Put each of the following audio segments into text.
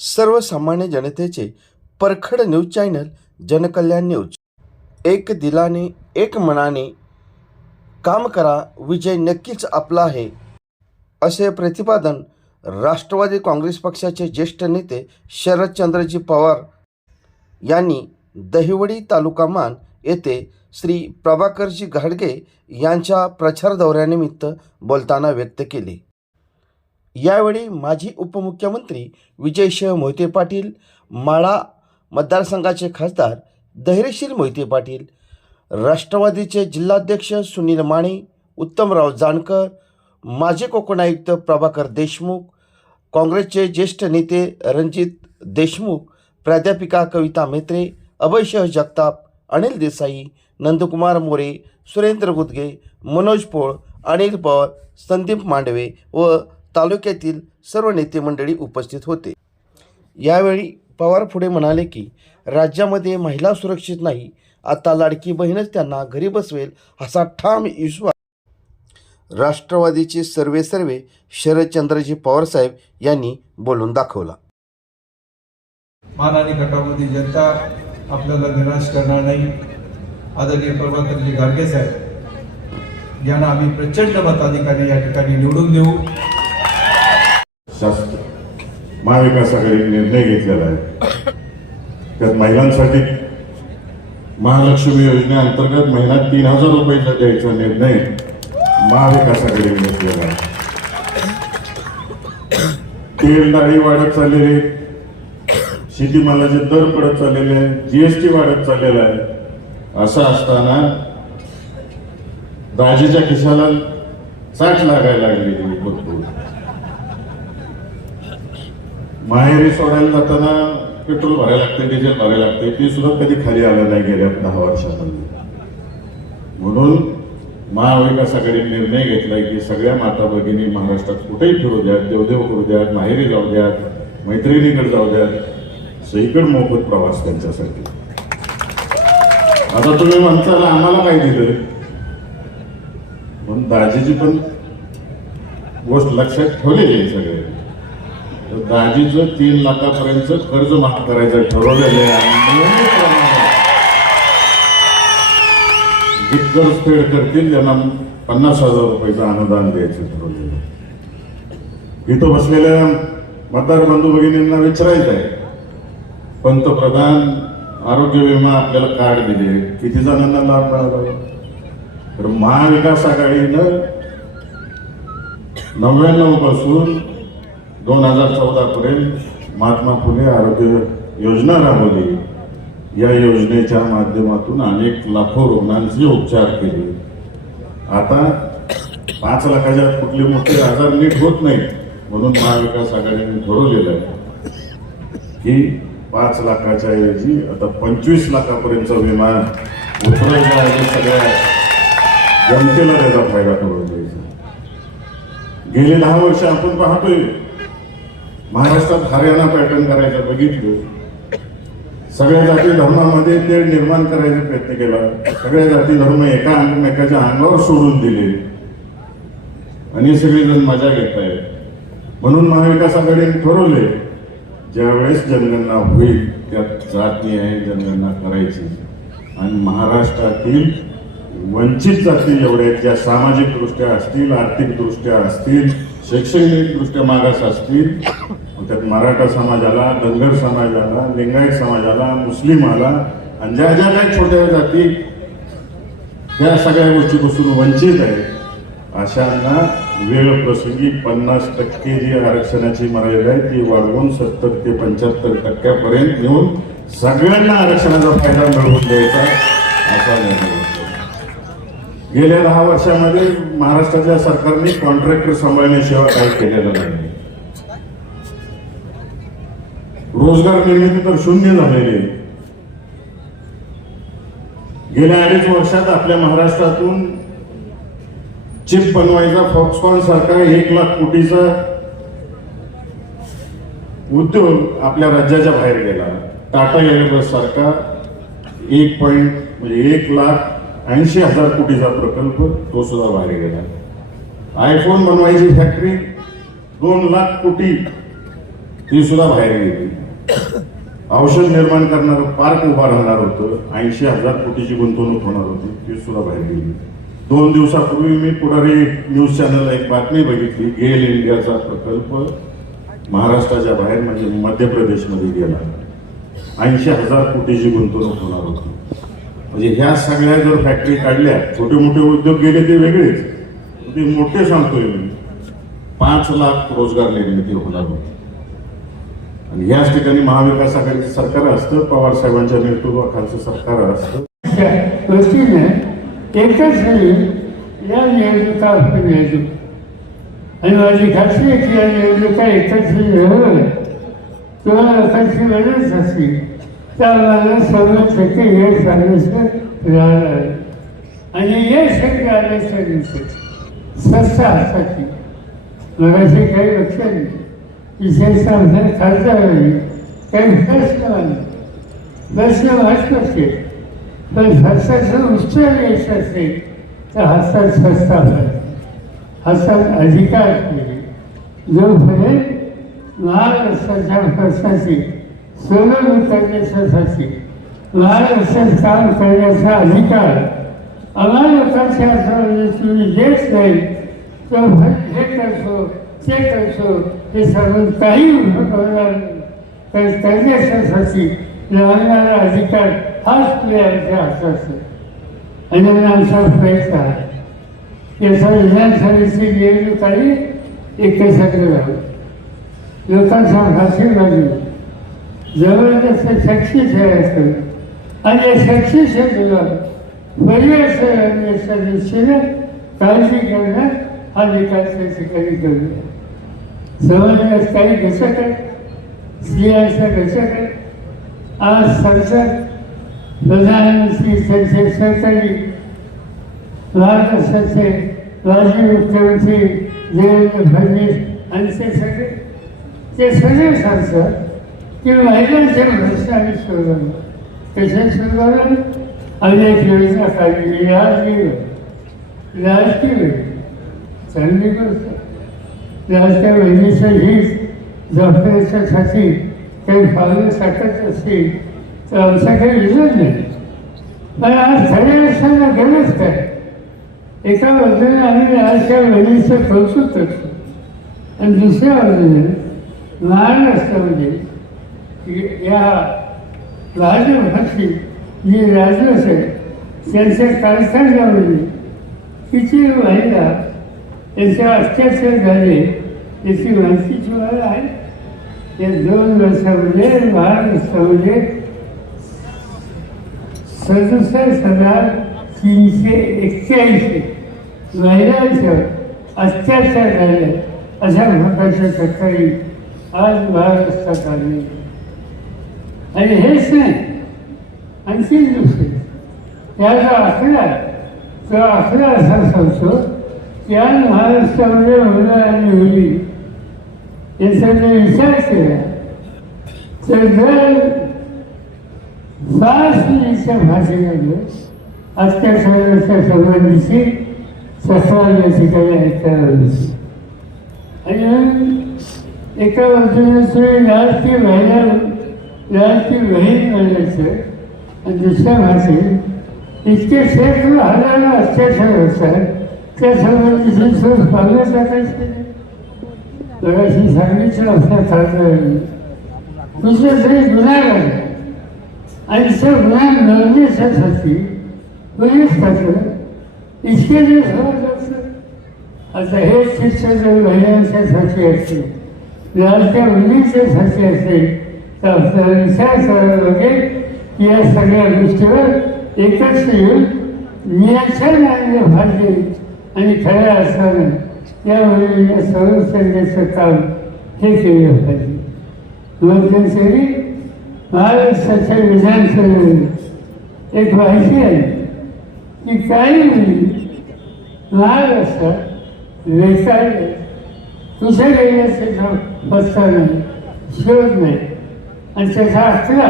सर्वसामान्य जनतेचे परखड न्यूज चॅनल जनकल्याण न्यूज. एक दिलाने एक मनाने काम करा विजय नक्कीच आपला आहे असे प्रतिपादन राष्ट्रवादी काँग्रेस पक्षाचे ज्येष्ठ नेते शरदचंद्रजी पवार यांनी दहिवडी तालुका मान येथे श्री प्रभाकरजी घाडगे यांच्या प्रचार दौऱ्यानिमित्त बोलताना व्यक्त केले. यावेळी माजी उपमुख्यमंत्री विजयशिव मोहिते पाटील माळा मतदारसंघाचे खासदार धैर्यशील मोहिते पाटील राष्ट्रवादीचे जिल्हाध्यक्ष सुनील माने उत्तमराव जानकर माजी कोकण आयुक्त प्रभाकर देशमुख काँग्रेसचे ज्येष्ठ नेते रणजित देशमुख प्राध्यापिका कविता मेत्रे अभयशह जगताप अनिल देसाई नंदकुमार मोरे सुरेंद्र गुदगे मनोज पोळ अनिल पवार संदीप मांडवे व तालुक्यातील सर्व नेते मंडळी उपस्थित होते. यावेळी पवार पुढे म्हणाले की राज्यामध्ये महिला सुरक्षित नाही आता लाडकी बहीणच त्यांना घरी बसवेल असा ठाम विश्वास. राष्ट्रवादीचे सर्वे सर्वे शरदचंद्रजी पवारसाहेब यांनी बोलून दाखवला. मान आणि गटामध्ये जनता आपल्याला निराश करणार नाही. आदरणीय प्रभाकरजी गाडगे साहेब यांना आम्ही प्रचंड मताधिकारी या ठिकाणी निवडून देऊ. शास्त्र. महाविकास आघाडीने निर्णय घेतलेला आहे. त्यात महिलांसाठी महालक्ष्मी योजनेअंतर्गत महिला तीन हजार रुपयाचा द्यायचा निर्णय महाविकास आघाडीने घेतलेला आहे. तेल डाळी वाढत चाललेले शेतीमालाचे दर पडत चाललेले आहे. जीएसटी वाढत चाललेला आहे. असं असताना राजेच्या खिशाला साठ लागायला लागलेली बघतो माहेरी सोडायला जाताना पेट्रोल भरायला लागते डिझेल भरायला लागते ते सुद्धा कधी खाली आलं नाही गेल्या दहा वर्षामध्ये. म्हणून महाविकास आघाडीने निर्णय घेतलाय की सगळ्या माता भगिनी महाराष्ट्रात कुठेही फिरू द्यात देवदेव करू द्यात माहेरी जाऊ द्यात मैत्रिणीकडे जाऊ द्यात सईकड मोफत प्रवास त्यांच्यासाठी. आता तुम्ही म्हणताल आम्हाला काय दिलं? म्हणून दाजीची पण गोष्ट लक्षात ठेवलेली आहे सगळे. दाजीचं तीन लाखापर्यंत कर्ज माफ करायचं ठरवलेलं आहे आणि फेड करतील त्यांना पन्नास हजार रुपयाचं अनुदान द्यायचं ठरवलेलं इथं बसलेल्या मतदार बंधू भगिनींना विचारायचं आहे. पंतप्रधान आरोग्य विमा आपल्याला कार्ड दिले. किती जणांना लाभ मिळाला? तर महाविकास आघाडीनं नव्याण्णवपासून दोन हजार चौदापर्यंत महात्मा फुले आरोग्य योजना राबवली. या योजनेच्या माध्यमातून अनेक लाखो रुग्णांचे उपचार केले. आता पाच लाखाच्या कुठले मोठे आजार नीट होत नाही म्हणून महाविकास आघाडीने ठरवलेलं आहे की पाच लाखाच्या ऐवजी आता पंचवीस लाखापर्यंतचा विमा उतरायचा आहे सगळ्या जनतेला त्याचा फायदा करून द्यायचा. गेले दहा वर्ष आपण पाहतोय महाराष्ट्रात हरियाणा पॅटर्न करायचं बघितलं. सगळ्या जाती धर्मामध्ये ते निर्माण करायचा प्रयत्न केला. सगळ्या जाती धर्म एका एकमेकाच्या अंगावर सोडून दिले. आणि सगळेजण मजा घेत आहेत म्हणून महाविकास आघाडीने ठरवले ज्यावेळेस जनगणना होईल त्यात जाती आहे जनगणना करायची. आणि महाराष्ट्रातील वंचित जाती जेवढे ज्या सामाजिकदृष्ट्या असतील आर्थिकदृष्ट्या असतील शैक्षणिकदृष्ट्या मागास असतील त्यात मराठा समाजाला धनगर समाजाला लिंगायत समाजाला मुस्लिमाला आणि ज्या ज्या काही छोट्या जाती या सगळ्या गोष्टीपासून वंचित आहेत अशांना वेळ प्रसंगी पन्नास टक्के जी आरक्षणाची मर्यादा आहे ती वाढवून सत्तर ते पंच्याहत्तर टक्क्यापर्यंत नेऊन सगळ्यांना आरक्षणाचा फायदा मिळवून द्यायचा असा निर्णय. गेल्या दहा वर्षामध्ये महाराष्ट्राच्या सरकारने कॉन्ट्रॅक्टर सांभाळण्याशिवाय काही केलेलं नाही. रोजगार निर्मिती तर शून्य झालेली आहे. गेल्या अडीच वर्षात आपल्या महाराष्ट्रातून चिप बनवायचा फॉक्सकॉन सारखा एक लाख कोटीचा उद्योग आपल्या राज्याच्या बाहेर गेला. टाटा एअरबस सारखा एक पॉईंट म्हणजे एक लाख ऐंशी हजार कोटीचा प्रकल्प तो सुद्धा बाहेर गेला. आयफोन बनवायची फॅक्टरी दोन लाख कोटी ती सुद्धा बाहेर गेली. औषध निर्माण करणारं पार्क उभा राहणार होतं ऐंशी हजार कोटीची गुंतवणूक होणार होती ती सुद्धा बाहेर गेली. दोन दिवसापूर्वी मी पुढारी न्यूज चॅनलला एक बातमी बघितली गेल इंडियाचा प्रकल्प महाराष्ट्राच्या बाहेर म्हणजे मध्य प्रदेशमध्ये गेला. ऐंशी हजार कोटीची गुंतवणूक होणार होती. म्हणजे ह्या सगळ्या जर फॅक्टरी काढल्या छोटे मोठे उद्योग गेले ते वेगळेच. ते मोठे सांगतोय मी. पाच लाख रोजगार निर्मिती होणार होती. आणि याच ठिकाणी महाविकास आघाडीचं सरकार असतं पवार साहेबांच्या नेतृत्वाखालचं सरकार असतं. त्या एकच वेळी या निवडणुका आपण आणि माझी खात्री या निवडणुका एकच वेळी होणार किंवा लोकांची गरज असली त्याला आम्हाला सर्व टक्के यश आल्याचं आहे. आणि यश हे आल्याच्या दिवशी. स्वस्त हाताची मगाशी काही लक्ष नाही. विशेषतः खालच्या वेळी काही प्रश्न मांडले प्रश्न महत्त्वाचे पण हस्ताचं उच्चार यश असेल तर हस्तात स्वस्ता पाहिजे हस्तात अधिकार पाहिजे जोपर्यंत महाराष्ट्राच्या विकासाची सोडवणूक करण्यासाठी महाराष्ट्रात काम करण्याचा अधिकार आम्हा लोकांच्या तुम्ही देत नाही तर हे करतो ते करतो हे सांगून काही होणार नाही. तर करण्यासाठी लागणारा अधिकार हाच प्लेयरच्या हातात आणि आमचा प्रयत्न आहे. याचा विधानसभेची निवडणूक आली एकसत्र झाली लोकांचा भाषण लागली जबरदस्त सक्ष ठेवायचं आणि या सक्ष ठेवला परिवार दृष्टीने काळजी करणं हा विकासाचे काही करणं समाजास काही घटक आहेत स्त्रियांचा घटक आहे आज संसद प्रधानमंत्री त्यांचे सहकारी महाराष्ट्राचे माजी मुख्यमंत्री देवेंद्र फडणवीस आणि ते सगळे ते सगळे सांगतात की महिलांच्या प्रश्न सोडवलं कशा सोडवलं अनेक योजना काढली राजकीय राजकीय वेळ चांगली गोष्ट. लाडक्या बहिणीचं काही पावलं टाकत असतील तर आमचा काही विरोध नाही. पण आज खऱ्या अर्थानं गरज काय? एका बाजूने आम्ही लाडक्या बहिणीचं कौतुक करतो आणि दुसऱ्या बाजूने महाराष्ट्रामध्ये या राजभाषी जी राजवस आहे त्यांच्या कारखान्यामध्ये किती महिला त्याचे अत्याचार झाले याची माहिती तुम्हाला आहे. या दोन वर्षामध्ये महाराष्ट्रामध्ये सदुसष्ट हजार तीनशे एक्क्याऐंशी महिलांचं अत्याचार झाले अशा प्रकारच्या तक्रारी आज महाराष्ट्रात आली. आणि हेच नाही आणखी दुसरे त्याचा आकडा तो आकडा असा सांगतो की आज महाराष्ट्रामध्ये मुलं आणि मुली याचा जर विचार केला. तर जर पाच मिनिटच्या भाषेमध्ये अत्याचाराच्या संबंधीची तक्रार या ठिकाणी ऐकायला मिळते आणि एका बाजूने तुम्ही लाडकी महिला लाडकी बहीण म्हणायचं आणि दुसऱ्या भाषेत इतके शेकडो हजारो अत्याचार होतात त्या संबंधीची सोच पावलं टाकायचं बघाशी सांगितलं असल्या खासदारांनी दुसरं तरी गुन्हा घडला आणि तो गुन्हा नोंदणीसाठी पोलीस खातं इतके दिवस होत असतं आता हे शिक्षण जर महिलांच्यासाठी असेल लालच्या मुलींच्यासाठी असेल तर आपल्याला या सगळ्या गोष्टीवर एकच येऊन नियंत्रण आणि पाहिजे आणि खऱ्या अर्थानं या मुलींना काम हे केलं पाहिजे. मध्यंतरी महाराष्ट्राच्या विधानसभेने एक माहिती आहे. की काही महाराष्ट्रात वेचाळले कुठे गेल्याचे बसता नाही. शोध नाही. आणि त्याचा असला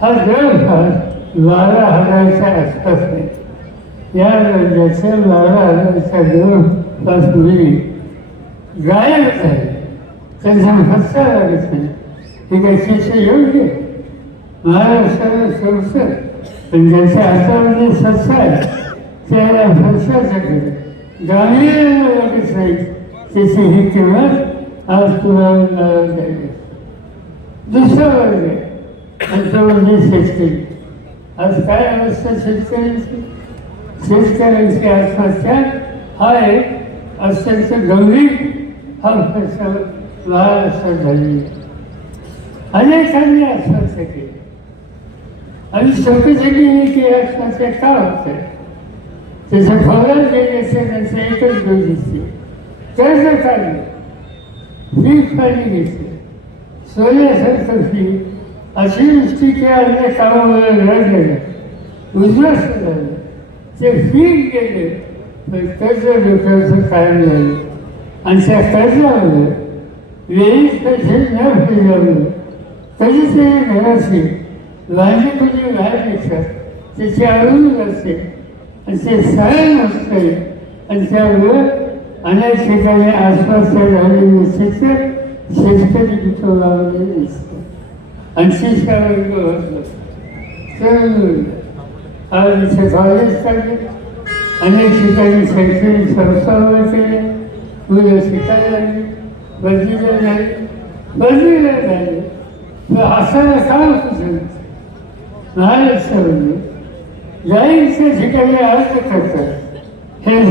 हा जवळपास बारा हजारच्या आसपास आहे या राज्याचे बारा हजारच्या जवळपास मुली गायब आहे. त्यांचा हस्ता लागत नाही. हे काय शिष्य योग्य? महाराष्ट्राला संसद पण ज्याच्या हातामध्ये म्हणजे सत्ता आहे त्याला फरसासाठी ग्रामीण लागत नाही त्याची ही किंमत आज तुला लावावी दुसरं वर्ग आहे आणि म्हणजे शेतकरी. आज काय अवस्था शेतकऱ्यांची? शेतकऱ्यांची आत्महत्या हा एक अत्यंत गंभीर हा प्रश्न महाराष्ट्रात झालेला आहे. अनेकांनी आत्महत्या केली. आणि चौकशीने मी की आत्महत्या का होत? आहे त्याच्या फळात गेल्याचं त्यांचं एकच दोष दिसते कर्ज काढलं पीक पाणी घेतलं. सोन्यासारखं पीक अशी नुसती अन्य कामामुळे रड गेलं उद्ध्वस्त झालं ते पीक गेले पण कर्ज डोक्याचं कायम झालं आणि त्या कर्जामुळे वेळीच पैसे न फेडल्यामुळे कधीतरी घराची वांगी कुठे बाहेर निघतात त्याची अडवणूक असते आणि ते सळण असते आणि त्यामुळे अनेक ठिकाणी आसपासच्या झालेली शेतकरी शेतकरी तिथं लावलेले दिसतात आणि शेतकऱ्याला होतो तर आज इथे कॉलेज काढले अनेक ठिकाणी शैक्षणिक संस्था उभ्या केल्या मुलं शिकायला लागली बदलीला झाली बदलीला झाली तर असायला काय होतं महाराष्ट्रामध्ये जाईच्या ठिकाणी अर्ज करतात हे